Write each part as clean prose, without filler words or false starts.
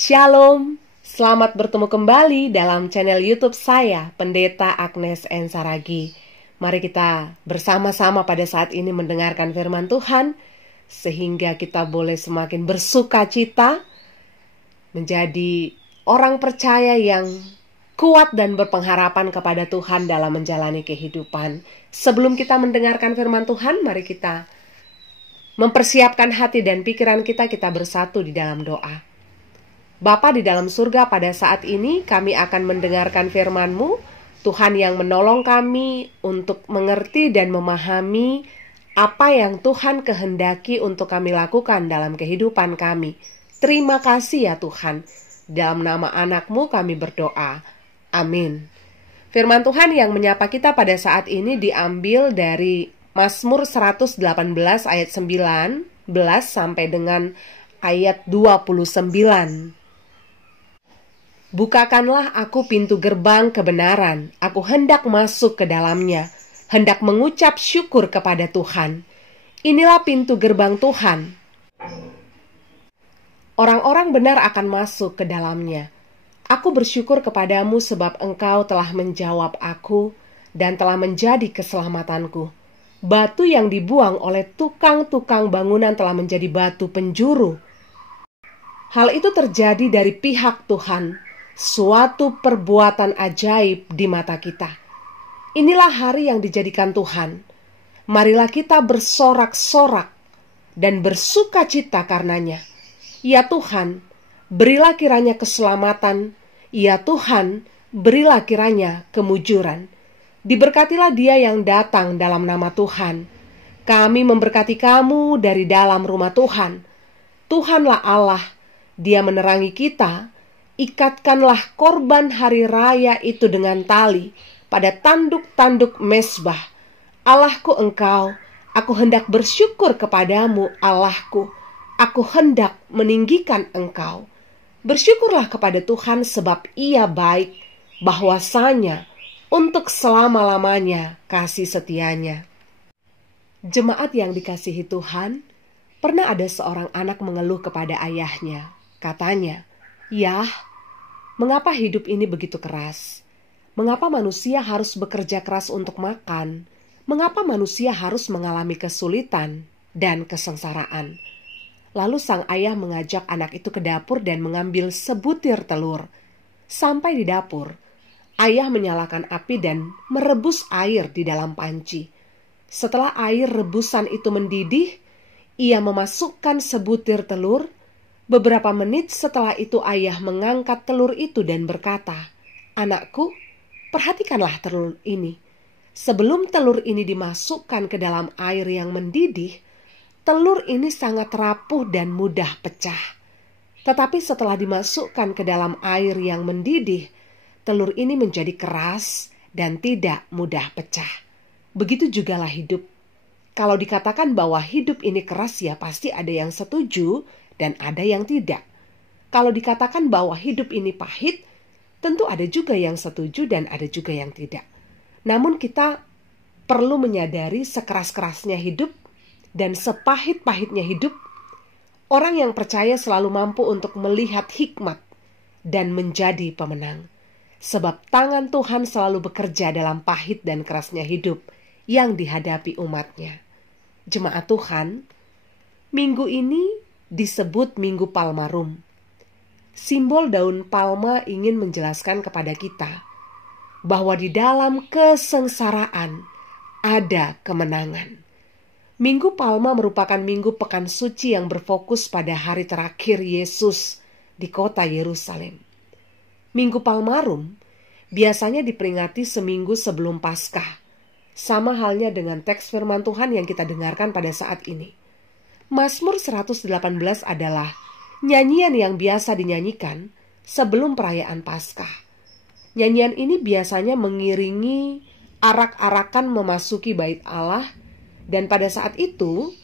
Shalom, selamat bertemu kembali dalam channel YouTube saya, Pendeta Agnes N. Saragi. Mari kita bersama-sama pada saat ini mendengarkan firman Tuhan, sehingga kita boleh semakin bersuka cita, menjadi orang percaya yang kuat dan berpengharapan kepada Tuhan dalam menjalani kehidupan. Sebelum kita mendengarkan firman Tuhan, mari kita mempersiapkan hati dan pikiran kita bersatu di dalam doa. Bapa di dalam surga, pada saat ini kami akan mendengarkan firman-Mu, Tuhan yang menolong kami untuk mengerti dan memahami apa yang Tuhan kehendaki untuk kami lakukan dalam kehidupan kami. Terima kasih ya Tuhan. Dalam nama anak-Mu kami berdoa. Amin. Firman Tuhan yang menyapa kita pada saat ini diambil dari Mazmur 118 ayat 19 sampai dengan ayat 29. Bukakanlah aku pintu gerbang kebenaran, aku hendak masuk ke dalamnya, hendak mengucap syukur kepada Tuhan. Inilah pintu gerbang Tuhan. Orang-orang benar akan masuk ke dalamnya. Aku bersyukur kepadamu sebab engkau telah menjawab aku dan telah menjadi keselamatanku. Batu yang dibuang oleh tukang-tukang bangunan telah menjadi batu penjuru. Hal itu terjadi dari pihak Tuhan. Suatu perbuatan ajaib di mata kita. Inilah hari yang dijadikan Tuhan. Marilah kita bersorak-sorak dan bersuka cita karenanya. Ya Tuhan, berilah kiranya keselamatan. Ya Tuhan, berilah kiranya kemujuran. Diberkatilah dia yang datang dalam nama Tuhan. Kami memberkati kamu dari dalam rumah Tuhan. Tuhanlah Allah, Dia menerangi kita. Ikatkanlah korban hari raya itu dengan tali pada tanduk-tanduk mezbah. Allahku engkau, aku hendak bersyukur kepadamu, Allahku. Aku hendak meninggikan engkau. Bersyukurlah kepada Tuhan sebab Ia baik, bahwasanya untuk selama-lamanya kasih setianya. Jemaat yang dikasihi Tuhan, pernah ada seorang anak mengeluh kepada ayahnya. Katanya, "Yah, mengapa hidup ini begitu keras? Mengapa manusia harus bekerja keras untuk makan? Mengapa manusia harus mengalami kesulitan dan kesengsaraan?" Lalu sang ayah mengajak anak itu ke dapur dan mengambil sebutir telur. Sampai di dapur, ayah menyalakan api dan merebus air di dalam panci. Setelah air rebusan itu mendidih, ia memasukkan sebutir telur. Beberapa menit setelah itu ayah mengangkat telur itu dan berkata, "Anakku, perhatikanlah telur ini. Sebelum telur ini dimasukkan ke dalam air yang mendidih, telur ini sangat rapuh dan mudah pecah. Tetapi setelah dimasukkan ke dalam air yang mendidih, telur ini menjadi keras dan tidak mudah pecah. Begitu jugalah hidup. Kalau dikatakan bahwa hidup ini keras, ya pasti ada yang setuju dan ada yang tidak. Kalau dikatakan bahwa hidup ini pahit, tentu ada juga yang setuju dan ada juga yang tidak. Namun kita perlu menyadari sekeras-kerasnya hidup dan sepahit-pahitnya hidup, orang yang percaya selalu mampu untuk melihat hikmat dan menjadi pemenang. Sebab tangan Tuhan selalu bekerja dalam pahit dan kerasnya hidup yang dihadapi umatnya. Jemaat Tuhan, minggu ini disebut Minggu Palmarum. Simbol daun palma ingin menjelaskan kepada kita bahwa di dalam kesengsaraan ada kemenangan. Minggu Palma merupakan minggu pekan suci yang berfokus pada hari terakhir Yesus di kota Yerusalem. Minggu Palmarum biasanya diperingati seminggu sebelum Paskah. Sama halnya dengan teks firman Tuhan yang kita dengarkan pada saat ini. Mazmur 118 adalah nyanyian yang biasa dinyanyikan sebelum perayaan Paskah. Nyanyian ini biasanya mengiringi arak-arakan memasuki bait Allah, dan pada saat itu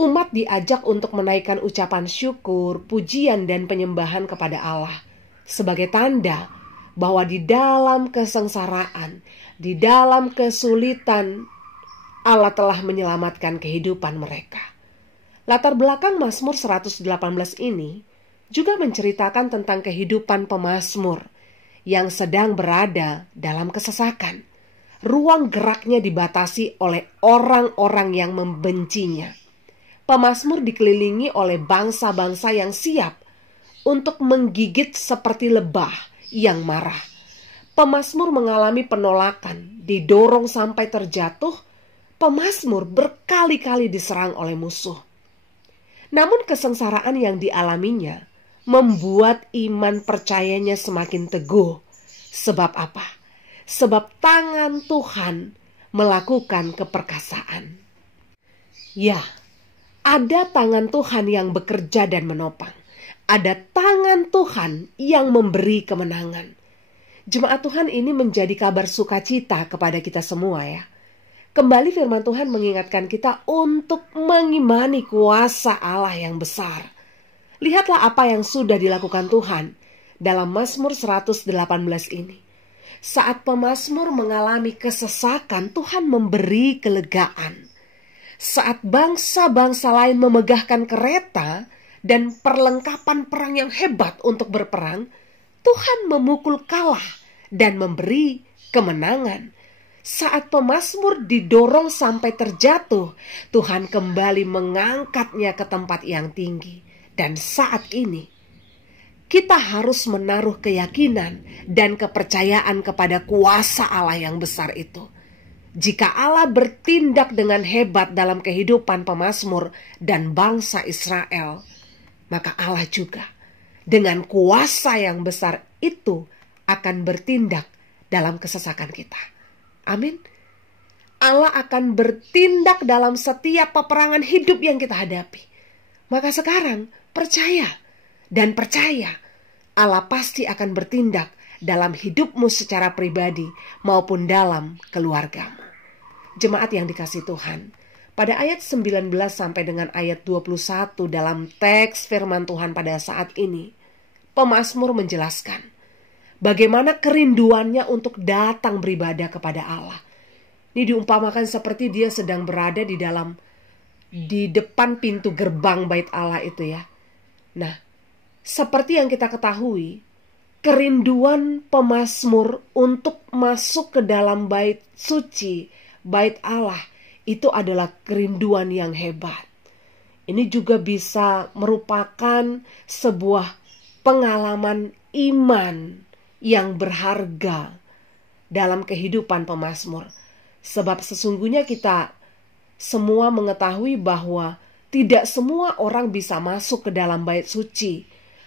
umat diajak untuk menaikkan ucapan syukur, pujian dan penyembahan kepada Allah sebagai tanda bahwa di dalam kesengsaraan, di dalam kesulitan, Allah telah menyelamatkan kehidupan mereka. Latar belakang Mazmur 118 ini juga menceritakan tentang kehidupan pemazmur yang sedang berada dalam kesesakan. Ruang geraknya dibatasi oleh orang-orang yang membencinya. Pemazmur dikelilingi oleh bangsa-bangsa yang siap untuk menggigit seperti lebah yang marah. Pemazmur mengalami penolakan, didorong sampai terjatuh. Pemazmur berkali-kali diserang oleh musuh. Namun kesengsaraan yang dialaminya membuat iman percayanya semakin teguh. Sebab apa? Sebab tangan Tuhan melakukan keperkasaan. Ya, ada tangan Tuhan yang bekerja dan menopang. Ada tangan Tuhan yang memberi kemenangan. Jemaat Tuhan, ini menjadi kabar sukacita kepada kita semua ya. Kembali firman Tuhan mengingatkan kita untuk mengimani kuasa Allah yang besar. Lihatlah apa yang sudah dilakukan Tuhan dalam Mazmur 118 ini. Saat pemazmur mengalami kesesakan, Tuhan memberi kelegaan. Saat bangsa-bangsa lain memegahkan kereta dan perlengkapan perang yang hebat untuk berperang, Tuhan memukul kalah dan memberi kemenangan. Saat pemazmur didorong sampai terjatuh, Tuhan kembali mengangkatnya ke tempat yang tinggi. Dan saat ini, kita harus menaruh keyakinan dan kepercayaan kepada kuasa Allah yang besar itu. Jika Allah bertindak dengan hebat dalam kehidupan pemazmur dan bangsa Israel, maka Allah juga dengan kuasa yang besar itu akan bertindak dalam kesesakan kita. Amin. Allah akan bertindak dalam setiap peperangan hidup yang kita hadapi. Maka sekarang percaya. Dan percaya, Allah pasti akan bertindak dalam hidupmu secara pribadi maupun dalam keluargamu. Jemaat yang dikasihi Tuhan, pada ayat 19 sampai dengan ayat 21 dalam teks firman Tuhan pada saat ini, pemazmur menjelaskan bagaimana kerinduannya untuk datang beribadah kepada Allah. Ini diumpamakan seperti dia sedang berada di depan pintu gerbang bait Allah itu ya. Nah, seperti yang kita ketahui, kerinduan pemazmur untuk masuk ke dalam bait suci, bait Allah, itu adalah kerinduan yang hebat. Ini juga bisa merupakan sebuah pengalaman iman yang berharga dalam kehidupan pemazmur. Sebab sesungguhnya kita semua mengetahui bahwa tidak semua orang bisa masuk ke dalam bait suci.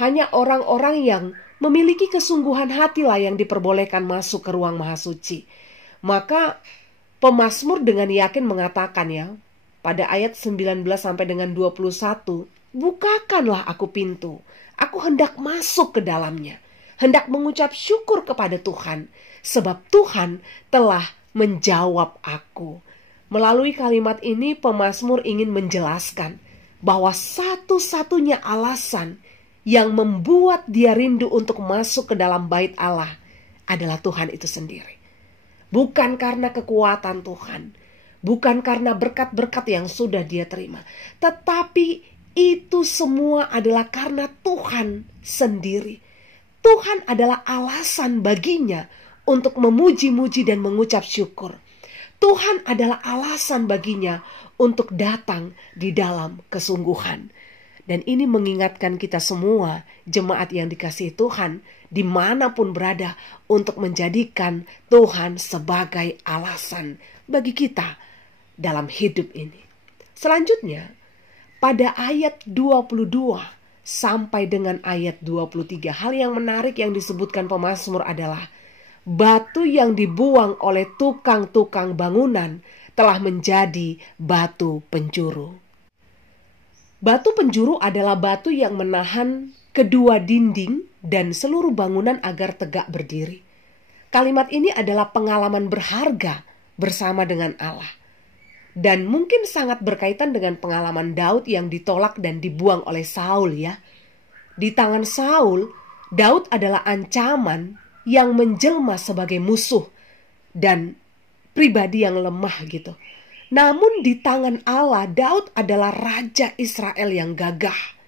Hanya orang-orang yang memiliki kesungguhan hatilah yang diperbolehkan masuk ke ruang maha suci. Maka pemazmur dengan yakin mengatakan ya, pada ayat 19 sampai dengan 21, bukakanlah aku pintu, aku hendak masuk ke dalamnya, hendak mengucap syukur kepada Tuhan, sebab Tuhan telah menjawab aku. Melalui kalimat ini pemazmur ingin menjelaskan bahwa satu-satunya alasan yang membuat dia rindu untuk masuk ke dalam bait Allah adalah Tuhan itu sendiri. Bukan karena kekuatan Tuhan, bukan karena berkat-berkat yang sudah dia terima, tetapi itu semua adalah karena Tuhan sendiri. Tuhan adalah alasan baginya untuk memuji-muji dan mengucap syukur. Tuhan adalah alasan baginya untuk datang di dalam kesungguhan. Dan ini mengingatkan kita semua, jemaat yang dikasihi Tuhan, dimanapun berada, untuk menjadikan Tuhan sebagai alasan bagi kita dalam hidup ini. Selanjutnya, pada ayat 22 sampai dengan ayat 23, hal yang menarik yang disebutkan pemazmur adalah batu yang dibuang oleh tukang-tukang bangunan telah menjadi batu penjuru. Batu penjuru adalah batu yang menahan kedua dinding dan seluruh bangunan agar tegak berdiri. Kalimat ini adalah pengalaman berharga bersama dengan Allah. Dan mungkin sangat berkaitan dengan pengalaman Daud yang ditolak dan dibuang oleh Saul ya. Di tangan Saul, Daud adalah ancaman yang menjelma sebagai musuh dan pribadi yang lemah gitu. Namun di tangan Allah, Daud adalah raja Israel yang gagah.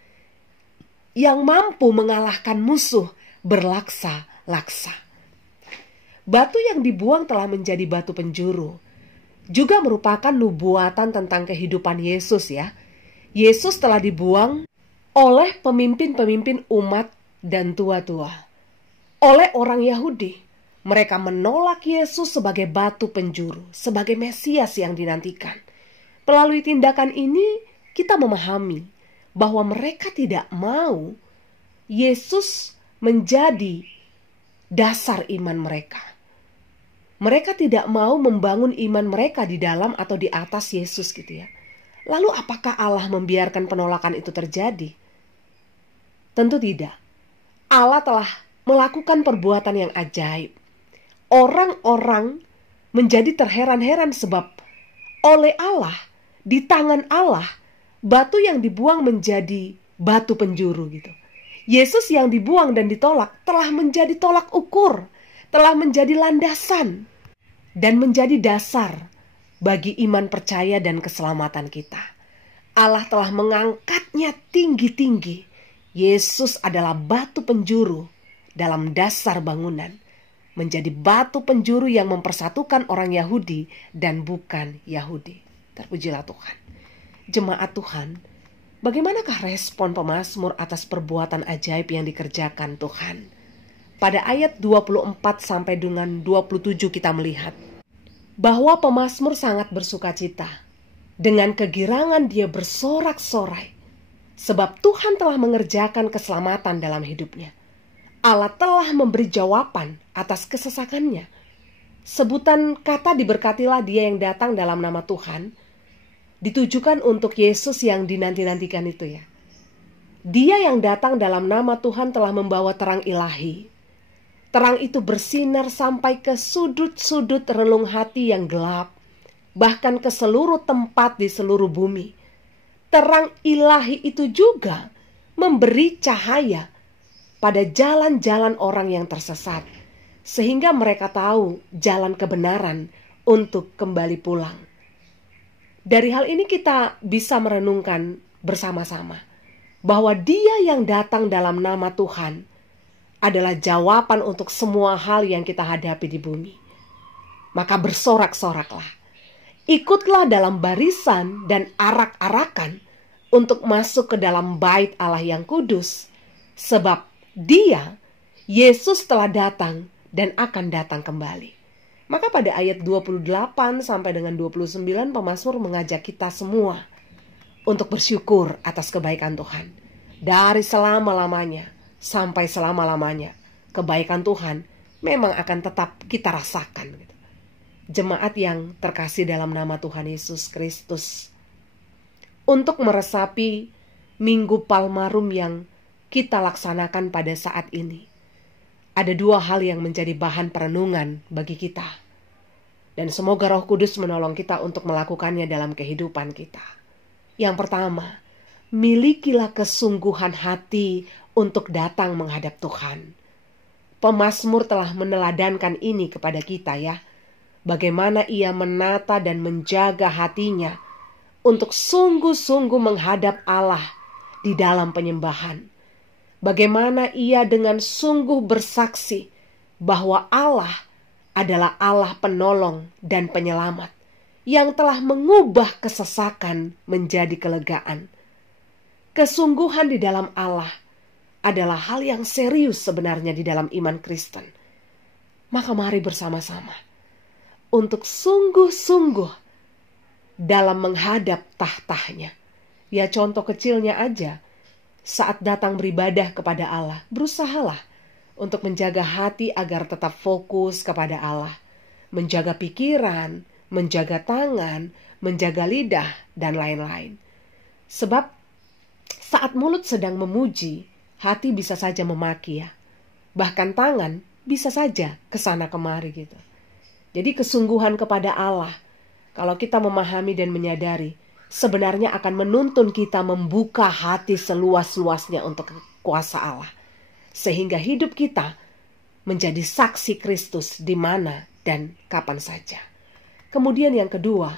yang mampu mengalahkan musuh berlaksa-laksa. Batu yang dibuang telah menjadi batu penjuru. Juga merupakan nubuatan tentang kehidupan Yesus ya. Yesus telah dibuang oleh pemimpin-pemimpin umat dan tua-tua. Oleh orang Yahudi, mereka menolak Yesus sebagai batu penjuru, sebagai Mesias yang dinantikan. Melalui tindakan ini, kita memahami bahwa mereka tidak mau Yesus menjadi dasar iman mereka. Mereka tidak mau membangun iman mereka di dalam atau di atas Yesus gitu ya. Lalu apakah Allah membiarkan penolakan itu terjadi? Tentu tidak. Allah telah melakukan perbuatan yang ajaib. Orang-orang menjadi terheran-heran sebab oleh Allah, di tangan Allah, batu yang dibuang menjadi batu penjuru gitu. Yesus yang dibuang dan ditolak telah menjadi tolak ukur, telah menjadi landasan, dan menjadi dasar bagi iman percaya dan keselamatan kita. Allah telah mengangkatnya tinggi-tinggi. Yesus adalah batu penjuru dalam dasar bangunan, menjadi batu penjuru yang mempersatukan orang Yahudi dan bukan Yahudi. Terpujilah Tuhan. Jemaat Tuhan, bagaimanakah respon pemazmur atas perbuatan ajaib yang dikerjakan Tuhan? Pada ayat 24 sampai dengan 27 kita melihat bahwa pemazmur sangat bersukacita. Dengan kegirangan dia bersorak-sorai sebab Tuhan telah mengerjakan keselamatan dalam hidupnya. Allah telah memberi jawaban atas kesesakannya. Sebutan kata diberkatilah dia yang datang dalam nama Tuhan ditujukan untuk Yesus yang dinanti-nantikan itu ya. Dia yang datang dalam nama Tuhan telah membawa terang ilahi. Terang itu bersinar sampai ke sudut-sudut relung hati yang gelap, bahkan ke seluruh tempat di seluruh bumi. Terang ilahi itu juga memberi cahaya pada jalan-jalan orang yang tersesat, sehingga mereka tahu jalan kebenaran untuk kembali pulang. Dari hal ini kita bisa merenungkan bersama-sama bahwa Dia yang datang dalam nama Tuhan adalah jawaban untuk semua hal yang kita hadapi di bumi. Maka bersorak-soraklah, ikutlah dalam barisan dan arak-arakan untuk masuk ke dalam bait Allah yang kudus, sebab Dia, Yesus telah datang dan akan datang kembali. Maka pada ayat 28 sampai dengan 29 pemazmur mengajak kita semua untuk bersyukur atas kebaikan Tuhan. Dari selama-lamanya sampai selama-lamanya, kebaikan Tuhan memang akan tetap kita rasakan. Jemaat yang terkasih dalam nama Tuhan Yesus Kristus, untuk meresapi Minggu Palmarum yang kita laksanakan pada saat ini, ada dua hal yang menjadi bahan perenungan bagi kita. Dan semoga Roh Kudus menolong kita untuk melakukannya dalam kehidupan kita. Yang pertama, milikilah kesungguhan hati untuk datang menghadap Tuhan. Pemazmur telah meneladankan ini kepada kita ya. Bagaimana ia menata dan menjaga hatinya untuk sungguh-sungguh menghadap Allah di dalam penyembahan. Bagaimana ia dengan sungguh bersaksi bahwa Allah adalah Allah penolong dan penyelamat yang telah mengubah kesesakan menjadi kelegaan. Kesungguhan di dalam Allah adalah hal yang serius sebenarnya di dalam iman Kristen. Maka mari bersama-sama untuk sungguh-sungguh dalam menghadap tahtanya. Ya contoh kecilnya aja, saat datang beribadah kepada Allah, berusahalah untuk menjaga hati agar tetap fokus kepada Allah, menjaga pikiran, menjaga tangan, menjaga lidah, dan lain-lain. Sebab saat mulut sedang memuji, hati bisa saja memaki ya. Bahkan tangan bisa saja kesana kemari gitu. Jadi kesungguhan kepada Allah, kalau kita memahami dan menyadari, sebenarnya akan menuntun kita membuka hati seluas-luasnya untuk kuasa Allah. Sehingga hidup kita menjadi saksi Kristus di mana dan kapan saja. Kemudian yang kedua,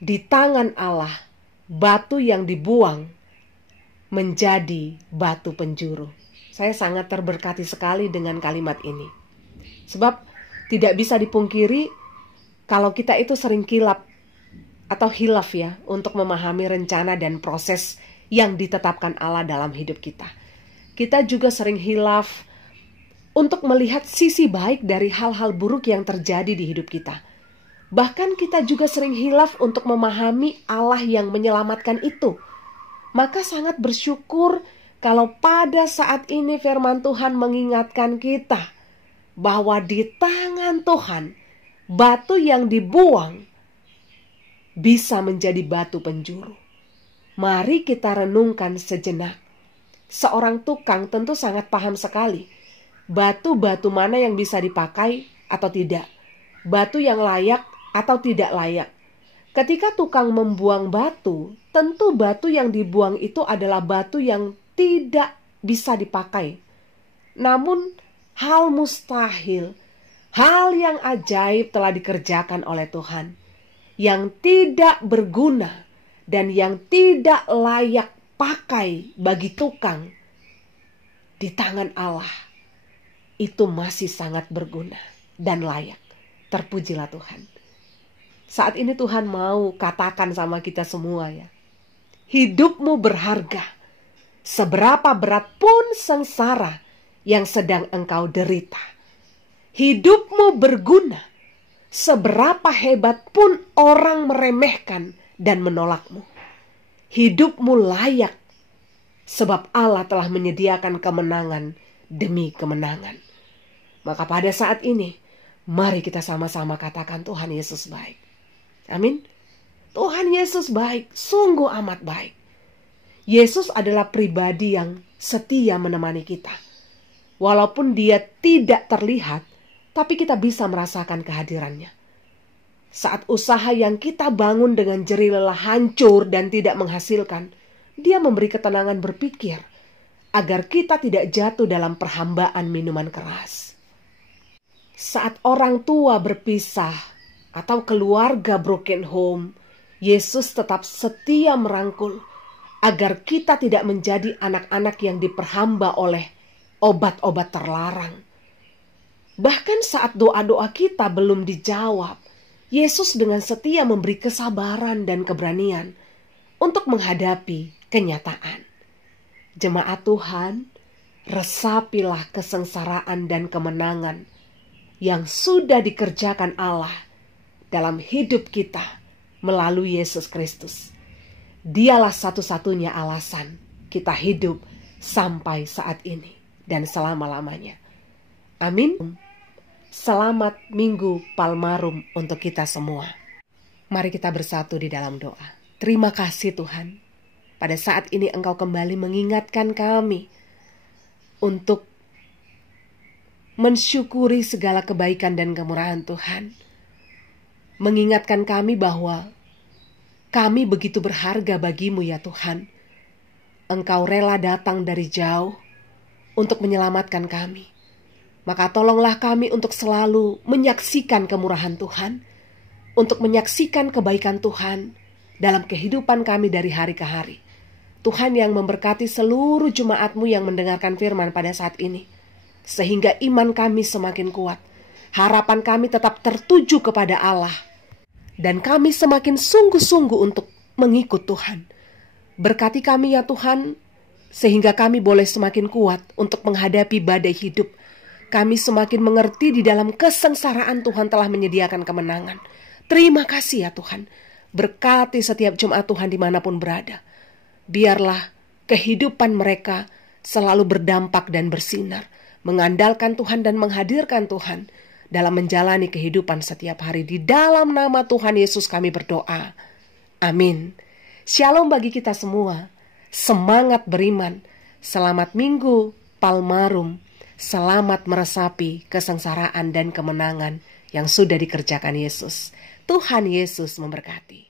di tangan Allah, batu yang dibuang menjadi batu penjuru. Saya sangat terberkati sekali dengan kalimat ini. Sebab tidak bisa dipungkiri kalau kita itu sering kilap atau hilaf ya untuk memahami rencana dan proses yang ditetapkan Allah dalam hidup kita. Kita juga sering hilaf untuk melihat sisi baik dari hal-hal buruk yang terjadi di hidup kita. Bahkan kita juga sering hilaf untuk memahami Allah yang menyelamatkan itu. Maka sangat bersyukur kalau pada saat ini firman Tuhan mengingatkan kita bahwa di tangan Tuhan batu yang dibuang bisa menjadi batu penjuru. Mari kita renungkan sejenak. Seorang tukang tentu sangat paham sekali batu-batu mana yang bisa dipakai atau tidak, batu yang layak atau tidak layak. Ketika tukang membuang batu, tentu batu yang dibuang itu adalah batu yang tidak bisa dipakai. Namun hal mustahil, hal yang ajaib telah dikerjakan oleh Tuhan, yang tidak berguna dan yang tidak layak pakai bagi tukang, di tangan Allah itu masih sangat berguna dan layak. Terpujilah Tuhan. Saat ini Tuhan mau katakan sama kita semua ya, hidupmu berharga. Seberapa berat pun sengsara yang sedang engkau derita. Hidupmu berguna. Seberapa hebat pun orang meremehkan dan menolakmu. Hidupmu layak. Sebab Allah telah menyediakan kemenangan demi kemenangan. Maka pada saat ini, mari kita sama-sama katakan Tuhan Yesus baik. Amin. Tuhan Yesus baik, sungguh amat baik. Yesus adalah pribadi yang setia menemani kita. Walaupun dia tidak terlihat, tapi kita bisa merasakan kehadirannya. Saat usaha yang kita bangun dengan jerih lelah hancur dan tidak menghasilkan, dia memberi ketenangan berpikir agar kita tidak jatuh dalam perhambaan minuman keras. Saat orang tua berpisah atau keluarga broken home, Yesus tetap setia merangkul agar kita tidak menjadi anak-anak yang diperhamba oleh obat-obat terlarang. Bahkan saat doa-doa kita belum dijawab, Yesus dengan setia memberi kesabaran dan keberanian untuk menghadapi kenyataan. Jemaat Tuhan, resapilah kesengsaraan dan kemenangan yang sudah dikerjakan Allah dalam hidup kita melalui Yesus Kristus. Dialah satu-satunya alasan kita hidup sampai saat ini dan selama-lamanya. Amin. Selamat Minggu Palmarum untuk kita semua. Mari kita bersatu di dalam doa. Terima kasih Tuhan. Pada saat ini Engkau kembali mengingatkan kami untuk mensyukuri segala kebaikan dan kemurahan Tuhan. Mengingatkan kami bahwa kami begitu berharga bagimu ya Tuhan. Engkau rela datang dari jauh untuk menyelamatkan kami. Maka tolonglah kami untuk selalu menyaksikan kemurahan Tuhan, untuk menyaksikan kebaikan Tuhan dalam kehidupan kami dari hari ke hari. Tuhan yang memberkati seluruh jemaat-Mu yang mendengarkan firman pada saat ini, sehingga iman kami semakin kuat, harapan kami tetap tertuju kepada Allah, dan kami semakin sungguh-sungguh untuk mengikut Tuhan. Berkati kami ya Tuhan, sehingga kami boleh semakin kuat untuk menghadapi badai hidup. Kami semakin mengerti di dalam kesengsaraan Tuhan telah menyediakan kemenangan. Terima kasih ya Tuhan. Berkati setiap jemaat Tuhan dimanapun berada. Biarlah kehidupan mereka selalu berdampak dan bersinar, mengandalkan Tuhan dan menghadirkan Tuhan dalam menjalani kehidupan setiap hari. Di dalam nama Tuhan Yesus kami berdoa. Amin. Shalom bagi kita semua. Semangat beriman. Selamat Minggu Palmarum. Selamat meresapi kesengsaraan dan kemenangan yang sudah dikerjakan Yesus. Tuhan Yesus memberkati.